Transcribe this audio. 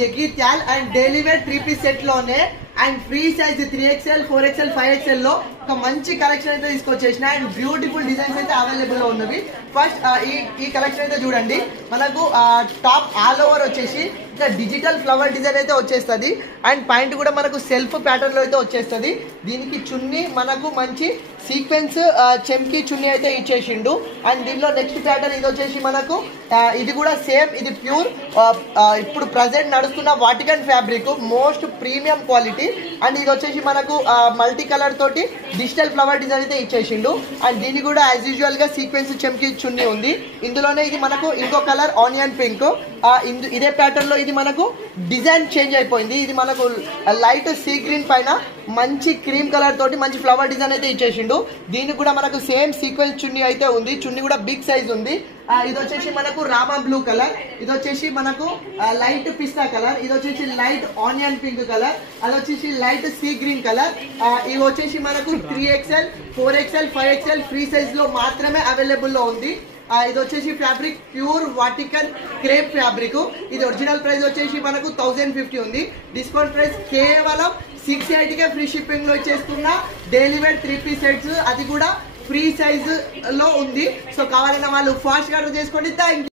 Jagtial and daily wear 3-piece set లోనే and free size 3XL 4XL 5XL లో ఒక మంచి కలెక్షన్ అయితే తీసుకొచ్చేసిన అండ్ బ్యూటిఫుల్ డిజైన్స్ అయితే అవైలబుల్ లో ఉన్నవి. ఫస్ట్ ఈ కలెక్షన్ అయితే చూడండి, మనకు టాప్ ఆల్ ఓవర్ వచ్చేసి ఇంకా డిజిటల్ ఫ్లవర్ డిజైన్ అయితే వచ్చేస్తుంది అండ్ పాయింట్ కూడా మనకు సెల్ఫ్ ప్యాటర్న్ లో అయితే వచ్చేస్తుంది. దీనికి చున్నీ మనకు మంచి సీక్వెన్స్ చెంకి చున్నీ అయితే ఇచ్చేసిండు అండ్ దీనిలో నెక్స్ట్ ప్యాటర్న్ ఇది వచ్చేసి మనకు ఇది కూడా సేమ్, ఇది ప్యూర్ ఇప్పుడు ప్రజెంట్ నడుస్తున్న Vatican fabric, most premium quality and ఇది వచ్చేసి మనకు మల్టీ కలర్ తోటి డిజిటల్ ఫ్లవర్ డిజైన్ అయితే ఇచ్చేసిండు అండ్ దీని కూడా యాజ్ యూజువల్ గా సీక్వెన్స్ చెంకి చున్నీ ఉంది. ఇందులోనే ఇది మనకు ఇంకో కలర్ ఆనియన్ పింక్, ఇదే ప్యాటర్న్ లో ఇది మనకు డిజైన్ చేంజ్ అయిపోయింది. ఇది మనకు లైట్ సీ గ్రీన్ పైన మంచి క్రీమ్ కలర్ తోటి మంచి ఫ్లవర్ డిజైన్ అయితే ఇచ్చేసిండు. దీనికి కూడా మనకు సేమ్ సీక్వెన్స్ చున్నీ అయితే ఉంది, చున్నీ కూడా బిగ్ సైజ్ ఉంది. ఇది వచ్చేసి మనకు రామా బ్లూ కలర్, ఇది వచ్చేసి మనకు లైట్ పిస్తా కలర్, ఇది వచ్చేసి లైట్ ఆనియన్ పింక్ కలర్, అది వచ్చేసి లైట్ సీ గ్రీన్ కలర్. ఇవి వచ్చేసి మనకు 3XL 4XL 5XL free size లో మాత్రమే అవైలబుల్ లో ఉంది. ఇది వచ్చేసి fabric pure Vatican crepe fabric. ఇది ఒరిజినల్ ప్రైస్ వచ్చేసి మనకు 1050 ఉంది. డిస్కౌంట్ ప్రైస్ కేవలం 680కే ఫ్రీ షిప్పింగ్ లో ఇచ్చేస్తున్నా. డైలీ వేర్ 3-piece సెట్స్, అది కూడా ఫ్రీ సైజ్ లో ఉంది. సో కావాలన్న వాళ్ళు ఫాస్ట్ గా ఆర్డర్ చేసుకోండి. Thank you.